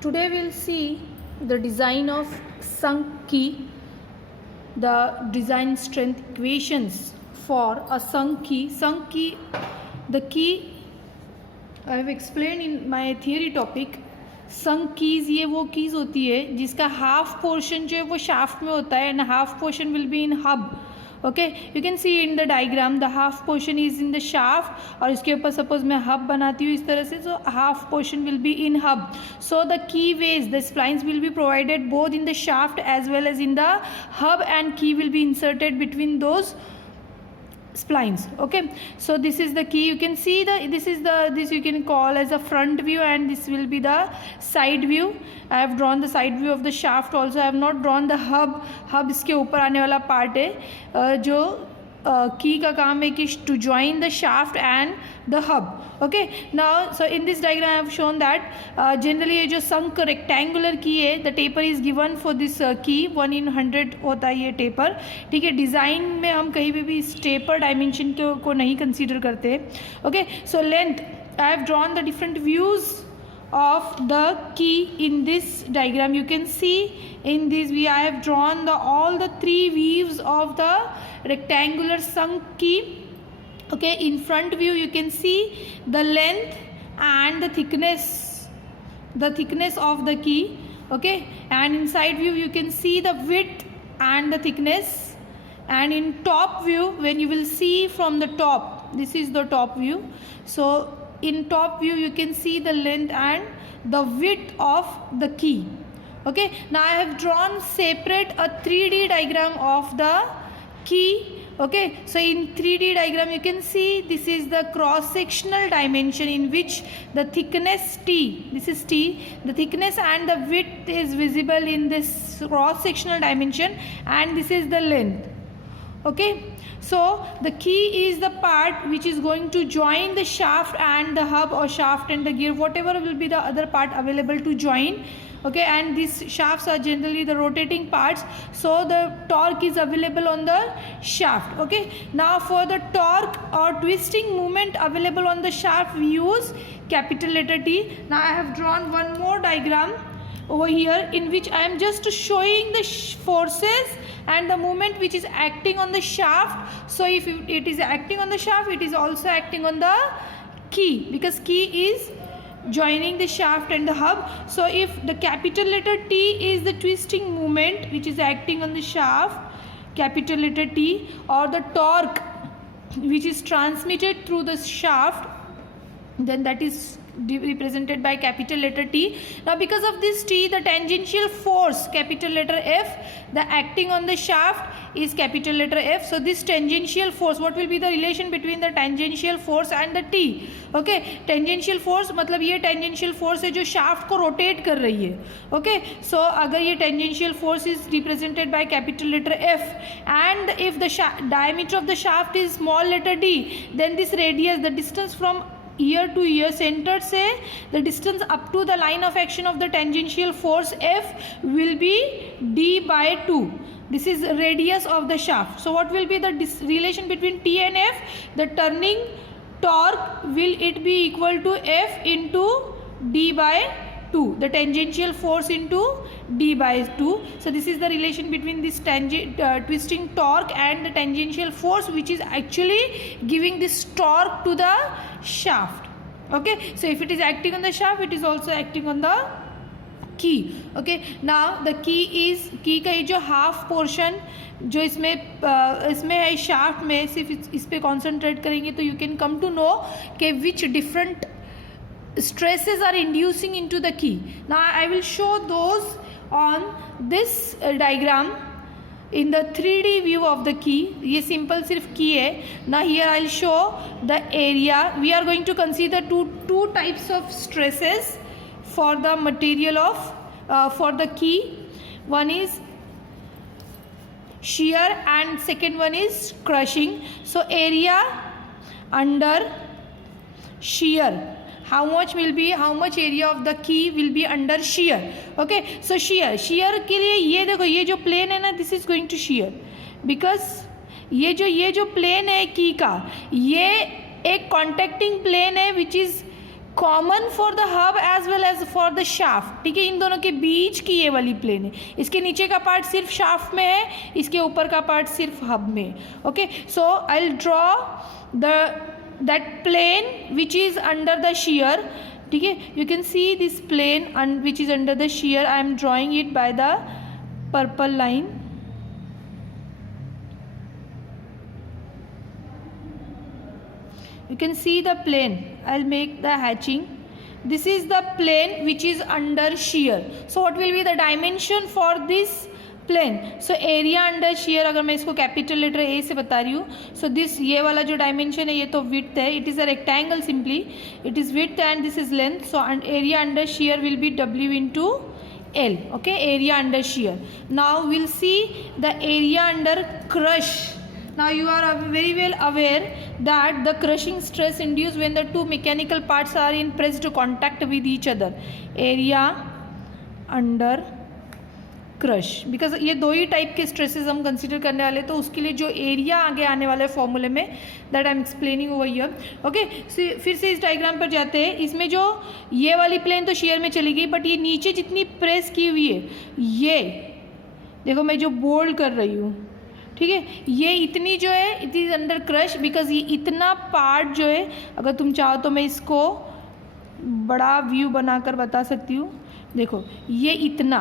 Today we'll see the design of sunk key, the design strength equations for a sunk key. Sunk key, the key I have explained in my theory topic. Sunk keys ये वो keys होती है जिसका half portion जो है वो shaft में होता है and half portion will be in hub. Okay, you can C in the diagram the half portion is in the shaft और इसके ऊपर सपोज मैं हब बनाती हूँ इस तरह से, so half portion will be in hub. So the keyways the splines will be provided both in the shaft as well as in the hub and key will be inserted between those splines. Okay, so this is the key. You can see this you can call as a front view and this will be the side view. I have drawn the side view of the shaft also. I have not drawn the hub. Hub इसके ऊपर आने वाला part है जो key का काम है कि to join the shaft and the hub. Okay, now so in this diagram I have shown that generally ये जो sunk rectangular key है the taper is given for this key 1 in 100 होता है ये taper. ठीक है, डिज़ाइन में हम कहीं भी इस taper dimension को नहीं consider करते. Okay, so length I have drawn the different views of the key in this diagram. You can see in this I have drawn all the three views of the rectangular sunk key. Okay, in front view you can see the length and the thickness of the key. Okay, and inside view you can see the width and the thickness, and in top view when you will see from the top, this is the top view, so in top view you can see the length and the width of the key. Okay, now I have drawn separate a 3D diagram of the key. Okay, so in 3D diagram you can see this is the cross sectional dimension in which the thickness T, this is T, the thickness and the width is visible in this cross sectional dimension, and this is the length. Okay, so the key is the part which is going to join the shaft and the hub, or shaft and the gear, whatever will be the other part available to join. Okay, and these shafts are generally the rotating parts, so the torque is available on the shaft. Okay, now for the torque or twisting movement available on the shaft we use capital letter T. Now I have drawn one more diagram over here in which I am just showing the forces and the movement which is acting on the shaft. So if it is acting on the shaft, it is also acting on the key, because key is joining the shaft and the hub. So if the capital letter T is the twisting movement which is acting on the shaft, capital letter T, or the torque which is transmitted through the shaft, then that is represented by capital letter T. Now because of this T, the tangential force, capital letter F, the acting on the shaft is capital letter F. So this tangential force, what will be the relation between the tangential force and the T? Okay, tangential force मतलब ये tangential force है जो shaft को rotate कर रही है. Okay, so अगर ये tangential force is represented by capital letter F, and if the diameter of the shaft is small letter D, then this radius, the distance from ear to ear, center से the distance up to the line of action of the tangential force F will be D by 2. This is radius of the shaft. So what will be the relation between T and F? The turning torque will it be equal to F into D by 2, the tangential force into D by 2. So this is the relation between this twisting torque and the tangential force which is actually giving this torque to the shaft. Okay, so if it is acting on the shaft, it is also acting on the key. Okay, now the key is, key का ये जो half portion जो इसमें है shaft में, सिर्फ इस पे concentrate करेंगे तो you can come to know कि which different stresses are inducing into the key. Now I will show those on this diagram in the 3D view of the key. ये simple सिर्फ key है. Now here I will show the area. We are going to consider two types of stresses for the material of for the key. One is shear and second one is crushing. So area under shear, how much area of the key will be under shear. Okay, so shear के लिए ये देखो, ये जो plane है ना, this is going to shear, because ये जो plane है key का, ये एक contacting plane है which is common for the hub as well as for the shaft, ठीक है, इन दोनों के बीच की ये वाली प्लेन है, इसके नीचे का पार्ट सिर्फ शाफ्ट में है, इसके ऊपर का पार्ट सिर्फ हब में है. Okay, so I will draw that plane which is under the shear. ठीक है, you can see this plane which is under the shear. I am drawing it by the purple line. You can see the plane. I'll make the hatching. This is the plane which is under shear. So what will be the dimension for this plane? So area under shear, अगर मैं इसको capital letter A से बता रही हूँ, so this ये वाला जो डायमेंशन है ये तो width है, it is a rectangle simply, it is width and this is length. So area under shear will be W into L. Okay, area under shear. Now we'll see the area under crush. Now you are very well aware that the crushing stress induced when the two mechanical parts are in pressed contact with each other. Area under crush. Because ये दो ही type के stresses हम consider करने वाले, तो उसके लिए जो एरिया आगे आने वाले फॉर्मूले में that I am explaining over here. Okay, फिर से इस डायग्राम पर जाते हैं. इसमें जो ये वाली प्लेन तो शेयर में चली गई, बट ये नीचे जितनी प्रेस की हुई है, ये देखो मैं जो बोल्ड कर रही हूँ, ठीक है, ये इतनी जो है it is under crush. Because ये इतना पार्ट जो है, अगर तुम चाहो तो मैं इसको बड़ा व्यू बनाकर बता सकती हूँ. देखो ये इतना,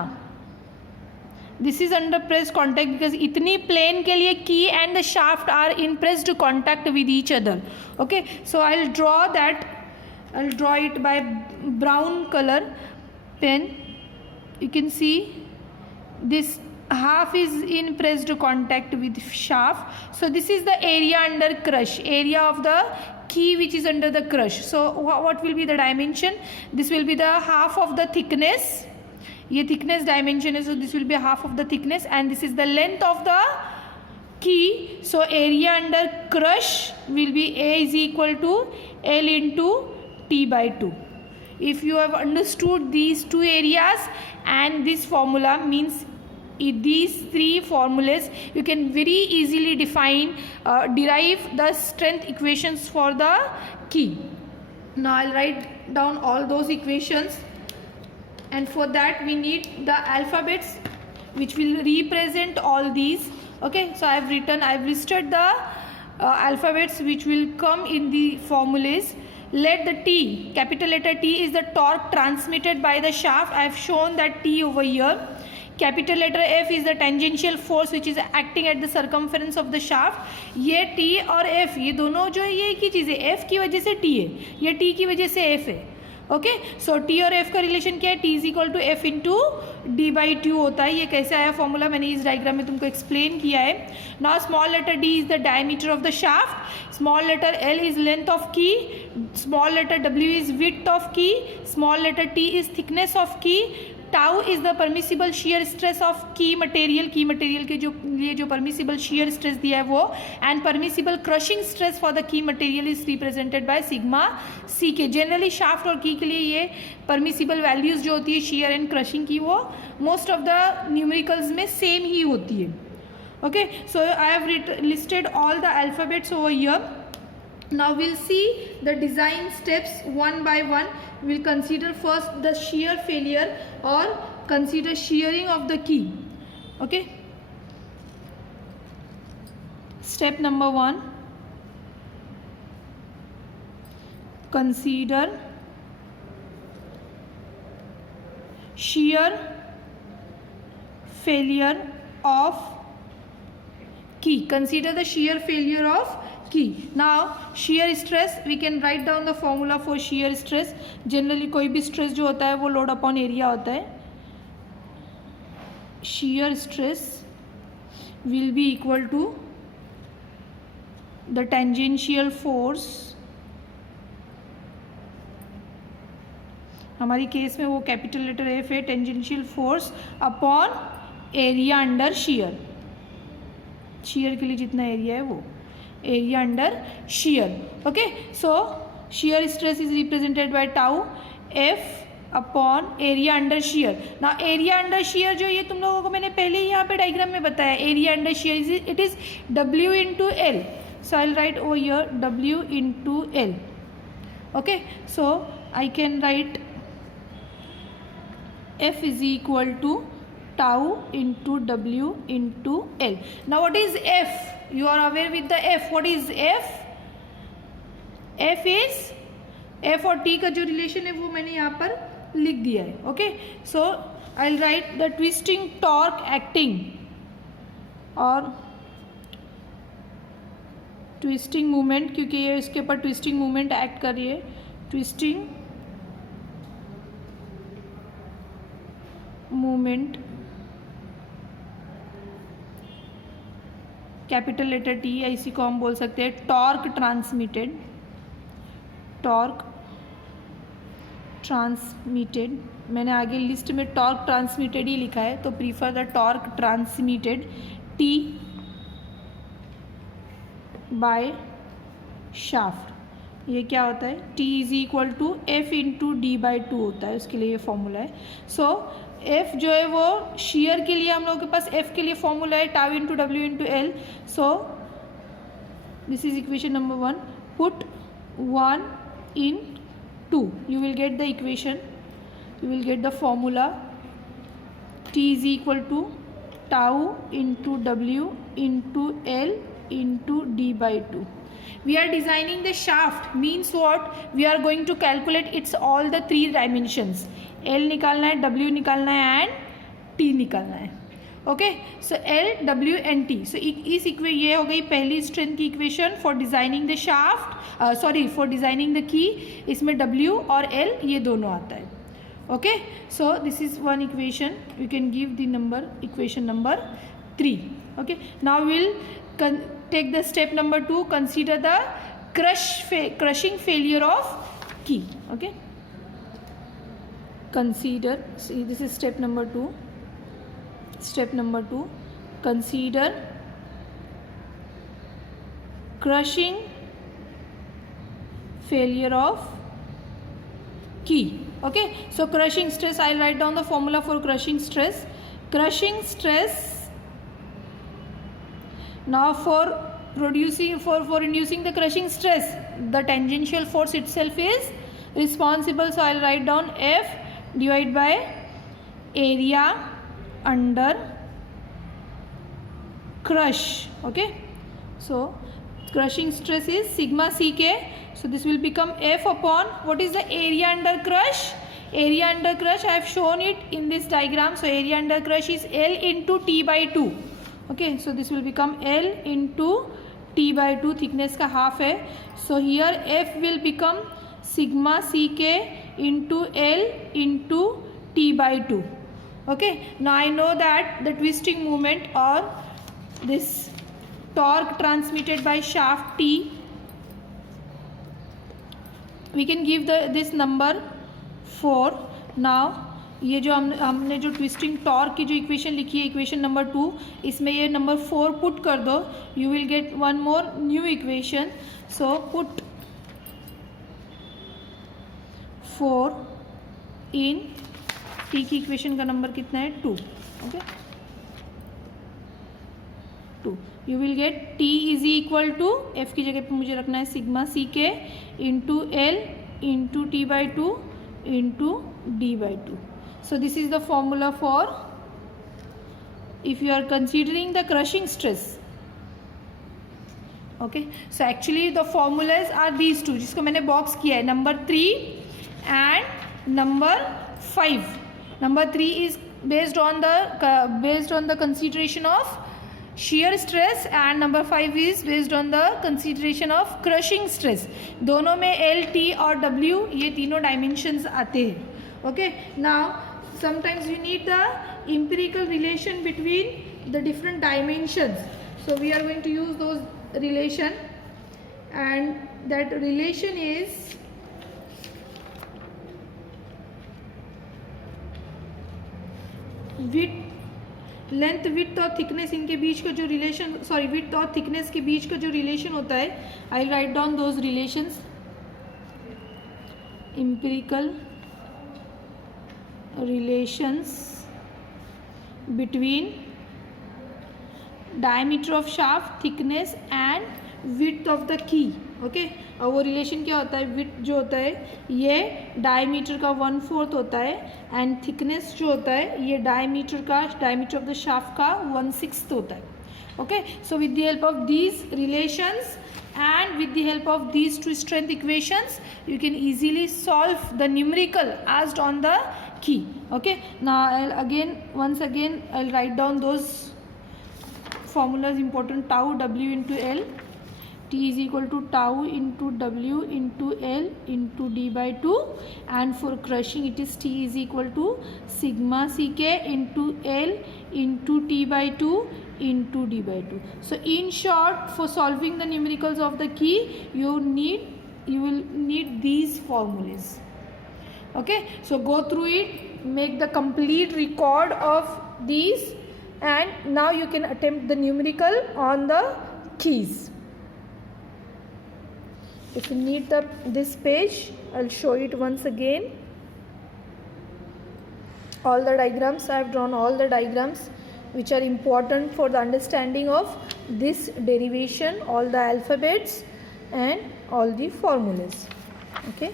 this is under press contact because इतनी प्लेन के लिए key and the shaft are in pressed contact with each other. Okay, so I will draw that, I will draw it by brown colour pen. You can see this half is in pressed contact with shaft. So this is the area under crush, area of the key which is under the crush. So what will be the dimension? This will be the half of the thickness. ये thickness dimension है, so this will be half of the thickness and this is the length of the key. So area under crush will be A is equal to L into T by 2. If you have understood these two areas and this formula means these three formulas, you can very easily derive the strength equations for the key. Now I'll write down all those equations, and for that we need the alphabets which will represent all these. Okay, so I've listed the alphabets which will come in the formulas. Let the T, capital letter T is the torque transmitted by the shaft. I have shown that T over here. Capital letter F is the tangential force which is acting at the circumference of the shaft. ये T और F ये दोनों जो है ये एक ही चीज़ है, F की वजह से T है, ये T की वजह से F है. ओके, सो T और F का रिलेशन क्या है? T is equal to F into D by two होता है. ये कैसे आया फॉर्मूला मैंने इस डायग्राम में तुमको एक्सप्लेन किया है. Now small letter D is the diameter of the shaft, small letter L is length of key, small letter W is width of key, small letter T is thickness of key, tau is the permissible shear stress of key material के जो लिए जो permissible shear stress दिया है वो, and permissible crushing stress for the key material is represented by sigma c k. Generally shaft और की के लिए ये परमिसिबल वैल्यूज जो होती है शियर एंड क्रशिंग की वो मोस्ट ऑफ द न्यूमेरिकल्स में सेम ही होती है. Okay, so I have listed all the alphabets over here. Now we'll see the design steps one by one. We'll consider first the shear failure or consider shearing of the key. Okay. Step number 1. Consider shear failure of key. Consider the shear failure of key. Now shear stress, we can write down the formula for shear stress. Generally कोई भी stress जो होता है वो load upon area होता है. Shear stress will be equal to the tangential force. हमारी case में वो कैपिटल लेटर F है, tangential force upon area under shear. Shear के लिए जितना एरिया है वो area under shear. Okay, so shear stress is represented bye tau F upon area under shear. ना एरिया अंडर शियर जो ये तुम लोगों को मैंने पहले ही यहाँ पे डायग्राम में बताया, area under shear it is W into L. So I will write over here W into L. Okay, so I can write F is equal to tau into W into L. Now what is F? You are aware with the F. What is F? F is F और T का जो relation है वो मैंने यहाँ पर लिख दिया है. Okay, so I will write the twisting torque acting और ट्विस्टिंग मूवमेंट, क्योंकि ये इसके ऊपर ट्विस्टिंग मूवमेंट एक्ट कर रही है. Twisting movement capital letter T, या इसी को हम बोल सकते हैं टॉर्क ट्रांसमिटेड. टॉर्क ट्रांसमिटेड, मैंने आगे लिस्ट में टॉर्क ट्रांसमिटेड ही लिखा है, तो prefer the torque transmitted T by shaft. ये क्या होता है? T is equal to F into D by two होता है, उसके लिए ये फॉर्मूला है. सो F जो है वो शेयर के लिए हम लोगों के पास F के लिए फॉर्मूला है tau into W into L. So this is equation number 1. Put 1 in 2, you will get the equation, you will get the formula T is equal to tau into W into L into D by 2. We are designing the shaft, means what? We are going to calculate its all the 3 dimensions. L निकालना है, W निकालना है and T निकालना है. Okay, so L, W and T. So इस ये हो गई पहली स्ट्रेंथ की equation for designing the shaft, sorry for designing the key. इसमें W और L ये दोनों आता है. Okay, so this is one equation. You can give the number equation number 3. Okay, now will take the step number 2. Consider the crushing failure of key. Okay, consider, see this is step number 2. Step number 2, consider crushing failure of key. Okay, so crushing stress, I'll write down the formula for crushing stress. Crushing stress, now for inducing the crushing stress, the tangential force itself is responsible. So I'll write down F divided by area under crush. Okay, so crushing stress is sigma ck, so this will become F upon what is the area under crush. Area under crush I have shown it in this diagram. So area under crush is L into T by 2. Okay, so this will become L into T by 2, thickness का half है. So here F will become sigma ck into L into T by 2. Okay, now I know that the twisting moment or this torque transmitted by shaft T, we can give this number 4. Now ये जो हमने जो twisting torque की जो equation लिखी है, equation number 2, इसमें ये नंबर 4 पुट कर दो, you will get one more new equation. So put 4 in T की इक्वेशन का नंबर कितना है? 2. Okay, 2. You will get T is equal to F की जगह पे मुझे रखना है सिग्मा सी के into L into T by 2 into D by 2. So this is the formula for if you are considering the crushing stress. Okay, so actually the formulas are these two, जिसको मैंने box किया है, number 3 and number 5. Number 3 is based on the consideration of shear stress and number 5 is based on the consideration of crushing stress. दोनों में L, T और W ये तीनों dimensions आते हैं. Okay, now sometimes you need the empirical relation between the different dimensions. So we are going to use those relation, and that relation is length, width और thickness, इनके बीच का जो रिलेशन, सॉरी विड्थ और thickness के बीच का जो रिलेशन होता है, I write down those relations. Empirical relations between diameter of shaft, thickness and width of the key. Okay. और वो रिलेशन क्या होता है, विड्थ जो होता है ये डायमीटर का 1/4 होता है, एंड थिकनेस जो होता है ये डायमीटर ऑफ द शाफ्ट का 1/6 होता है। Okay, so with the help of these relations and with the help of these two strength equations, you can easily solve the numerical asked on the key. Okay, now once again I'll write down those formulas important. Tau W into L, T is equal to tau into W into L into D by 2, and for crushing it is T is equal to sigma Ck into L into T by 2 into D by 2. So in short, for solving the numericals of the key, you will need these formulas. Okay, so go through it, make the complete record of these, and now you can attempt the numerical on the keys. If you need this page, I'll show it once again. All the diagrams, I have drawn all the diagrams which are important for the understanding of this derivation, all the alphabets and all the formulas. Okay.